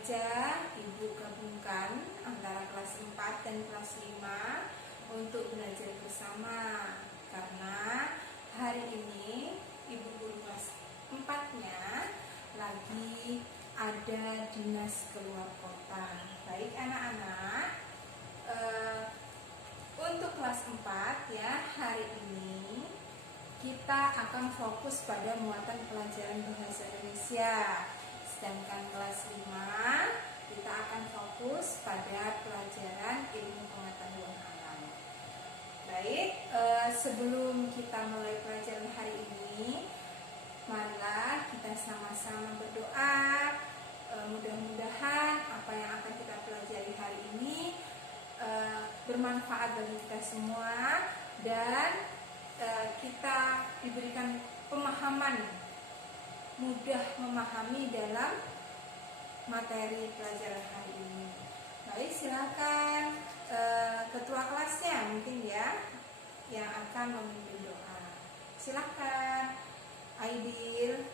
sengaja Ibu gabungkan antara kelas 4 dan kelas 5 untuk belajar bersama, karena hari ini Ibu guru kelas 4-nya lagi ada dinas keluar kota. Baik anak-anak, untuk kelas 4 ya, hari ini kita akan fokus pada muatan pelajaran bahasa Indonesia. Sedangkan kelas 5 kita akan fokus pada pelajaran ilmu pengetahuan alam. Baik, sebelum kita mulai pelajaran hari ini, marilah kita sama-sama berdoa. Mudah-mudahan apa yang akan kita pelajari hari ini bermanfaat bagi kita semua, dan kita diberikan pemahaman, mudah memahami dalam materi pelajaran hari ini. Baik, silakan ketua kelasnya mungkin ya yang akan memimpin doa. Silakan Aidil.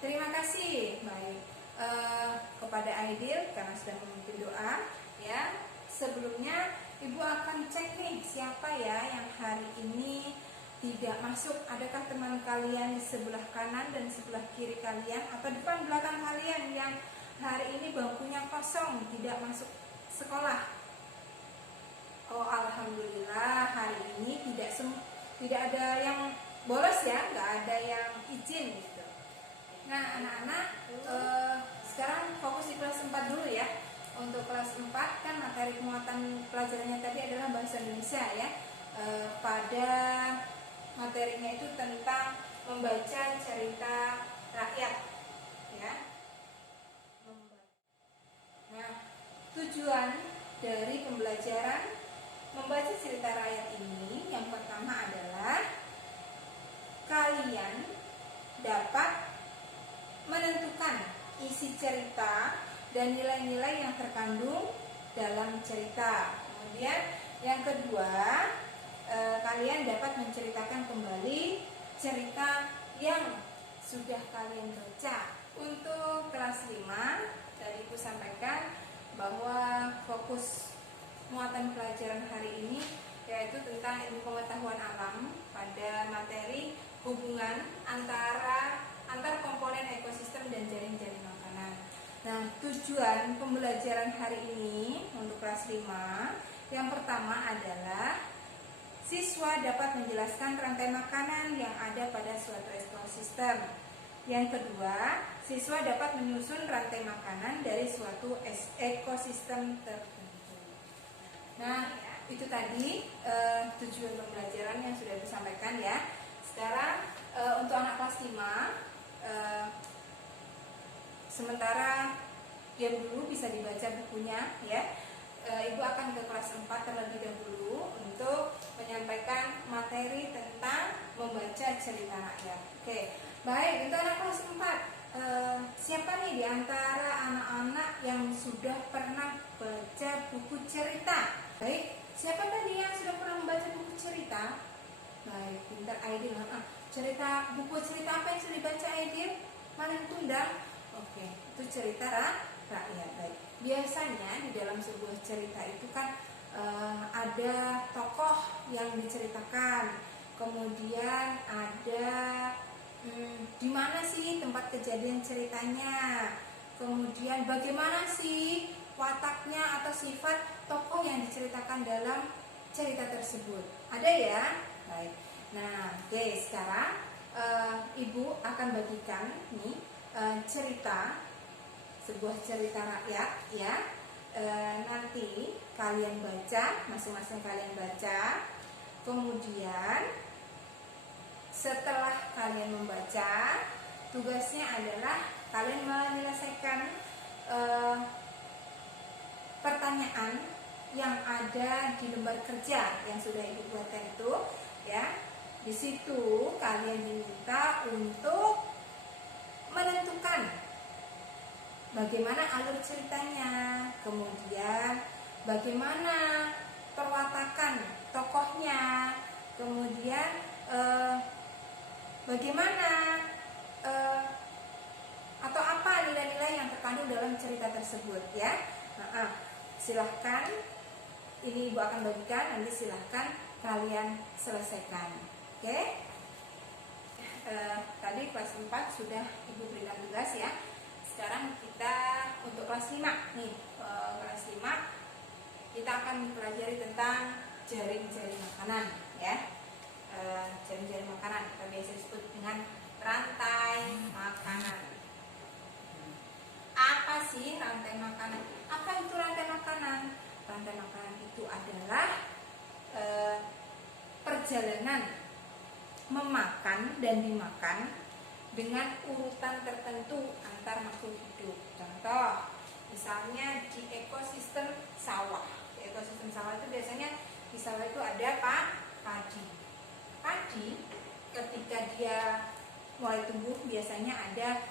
Terima kasih. Baik, kepada Aidil karena sudah memimpin doa ya. Sebelumnya Ibu akan cek nih siapa ya yang hari ini tidak masuk. Adakah teman kalian di sebelah kanan dan sebelah kiri kalian atau depan belakang kalian yang hari ini bangkunya kosong, tidak masuk sekolah? Oh, alhamdulillah hari ini tidak ada yang bolos ya, nggak ada yang izin gitu. Nah anak-anak, sekarang fokus di kelas 4 dulu ya. Untuk kelas 4 kan materi penguatan pelajarannya tadi adalah bahasa Indonesia ya. Pada materinya itu tentang membaca cerita rakyat ya. Nah, tujuan dari pembelajaran membaca cerita rakyat ini yang pertama adalah kalian dapat menentukan isi cerita dan nilai-nilai yang terkandung dalam cerita. Kemudian yang kedua, kalian dapat menceritakan kembali cerita yang sudah kalian baca. Untuk kelas 5 tadi Ibu sampaikan bahwa fokus muatan pelajaran hari ini yaitu tentang ilmu pengetahuan alam pada materi hubungan antar komponen ekosistem dan jaring-jaring makanan. Nah, tujuan pembelajaran hari ini untuk kelas 5 yang pertama adalah siswa dapat menjelaskan rantai makanan yang ada pada suatu ekosistem. Yang kedua, siswa dapat menyusun rantai makanan dari suatu ekosistem tertentu. Nah, itu tadi tujuan pembelajaran yang sudah disampaikan ya. Sekarang untuk anak kelas 5, sementara diam dulu, bisa dibaca bukunya ya. Ibu akan ke kelas 4 terlebih dahulu untuk menyampaikan materi tentang membaca cerita rakyat. Oke, baik, untuk anak kelas 4, siapa nih di antara anak-anak yang sudah pernah baca buku cerita? Baik, siapa tadi yang sudah pernah membaca buku cerita? Baik, pintar Aidil. Buku cerita apa yang sudah dibaca Aidil? Mana yang tundang? Oke, itu cerita rakyat. Baik. Biasanya di dalam sebuah cerita itu kan ada tokoh yang diceritakan, kemudian ada di mana sih tempat kejadian ceritanya, kemudian bagaimana sih wataknya atau sifat tokoh yang diceritakan dalam cerita tersebut. Ada ya? Baik. Nah, oke, sekarang Ibu akan bagikan nih sebuah cerita rakyat ya. Nanti kalian baca, masing-masing kalian baca. Kemudian setelah kalian membaca, tugasnya adalah kalian menyelesaikan pertanyaan yang ada di lembar kerja yang sudah Ibu buatkan itu ya. Di situ kalian diminta untuk menentukan bagaimana alur ceritanya, kemudian bagaimana perwatakan tokohnya, kemudian bagaimana atau apa nilai tersebut ya. Silahkan, ini Ibu akan bagikan, nanti silahkan kalian selesaikan. Oke? Tadi kelas 4 sudah Ibu berikan tugas ya. Sekarang kita untuk kelas 5 nih. Kelas 5 kita akan mempelajari tentang jaring-jaring makanan ya. Jaring-jaring makanan kita biasa disebut dengan rantai makanan. Apa sih rantai makanan? Apa itu rantai makanan? Rantai makanan itu adalah perjalanan memakan dan dimakan dengan urutan tertentu antar makhluk hidup. Contoh, misalnya di ekosistem sawah. Di ekosistem sawah itu biasanya di sawah itu ada padi. Padi ketika dia mulai tumbuh biasanya ada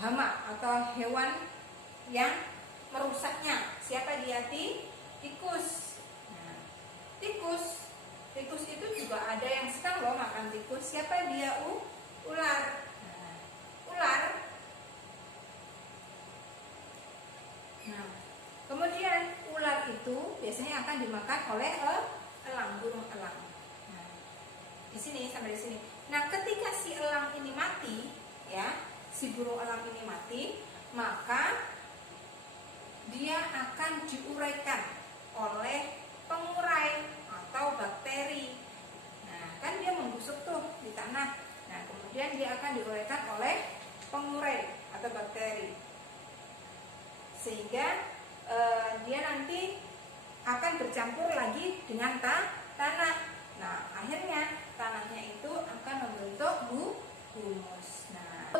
hama atau hewan yang merusaknya. Siapa dia? Tikus. Nah, tikus itu juga ada yang suka loh makan tikus. Siapa dia? Ular. Nah, ular. Nah, kemudian ular itu biasanya akan dimakan oleh elang, burung elang. Nah, di sini sampai di sini. Nah, ketika si elang ini mati, ya, si burung elang ini mati, maka dia akan diuraikan oleh pengurai atau bakteri. Nah, kan dia membusuk tuh di tanah. Nah, kemudian dia akan diuraikan oleh pengurai atau bakteri. Sehingga dia nanti akan bercampur lagi dengan tanah. Nah, akhirnya tanahnya itu akan membentuk humus. Nah,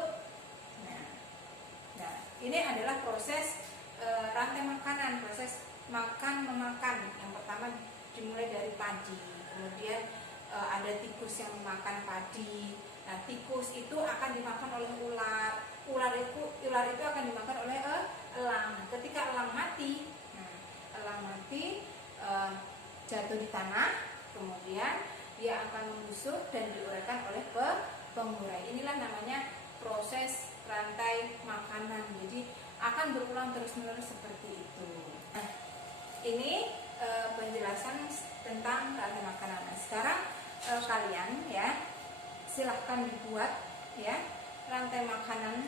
ini adalah proses rantai makanan, proses makan memakan. Yang pertama dimulai dari padi, kemudian ada tikus yang memakan padi. Nah, tikus itu akan dimakan oleh ular. Ular itu akan dimakan oleh elang. Ketika elang mati, jatuh di tanah, kemudian dia akan membusuk dan diuraikan oleh pengurai. Inilah namanya proses rantai makanan. Jadi akan berulang terus-menerus seperti itu. Nah, ini penjelasan tentang rantai makanan. Nah, sekarang kalian ya silahkan dibuat ya rantai makanan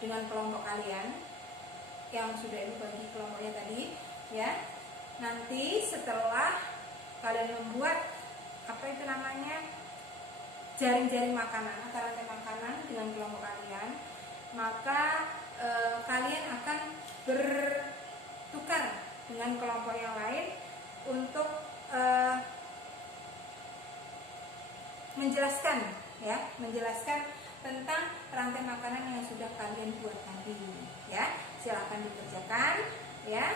dengan kelompok kalian yang sudah Ibu bagi kelompoknya tadi ya. Nanti setelah kalian membuat apa itu namanya jaring-jaring makanan atau rantai makanan dengan kelompok kalian, maka kalian akan bertukar dengan kelompok yang lain untuk menjelaskan tentang rantai makanan yang sudah kalian buat tadi ya. Silakan dikerjakan ya.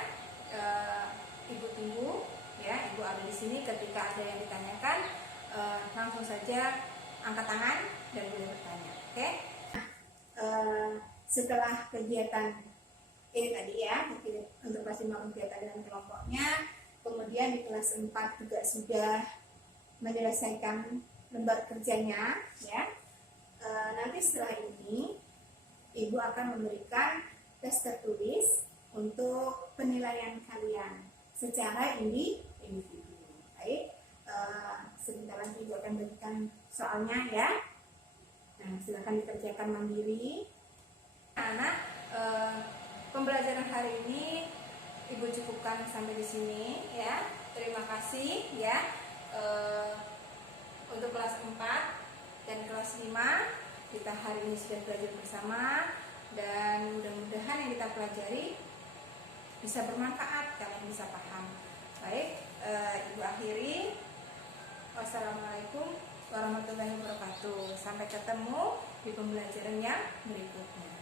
Ibu tunggu ya. Ibu ada di sini ketika ada yang ditanyakan langsung saja angkat tangan dan boleh bertanya. Oke? Setelah kegiatan ini tadi ya, untuk kelas 5 kegiatan dengan kelompoknya, kemudian di kelas 4 juga sudah menyelesaikan lembar kerjanya ya. Nanti setelah ini Ibu akan memberikan tes tertulis untuk penilaian kalian secara individu. Baik, sebentar lagi Ibu akan berikan soalnya ya. Nah, silakan dikerjakan mandiri. Anak, pembelajaran hari ini Ibu cukupkan sampai di sini ya. Terima kasih ya. Untuk kelas 4 dan kelas 5 kita hari ini sudah belajar bersama, dan mudah-mudahan yang kita pelajari bisa bermanfaat, kalian bisa paham. Baik, Ibu akhiri. Wassalamualaikum warahmatullahi wabarakatuh. Sampai ketemu di pembelajaran yang berikutnya.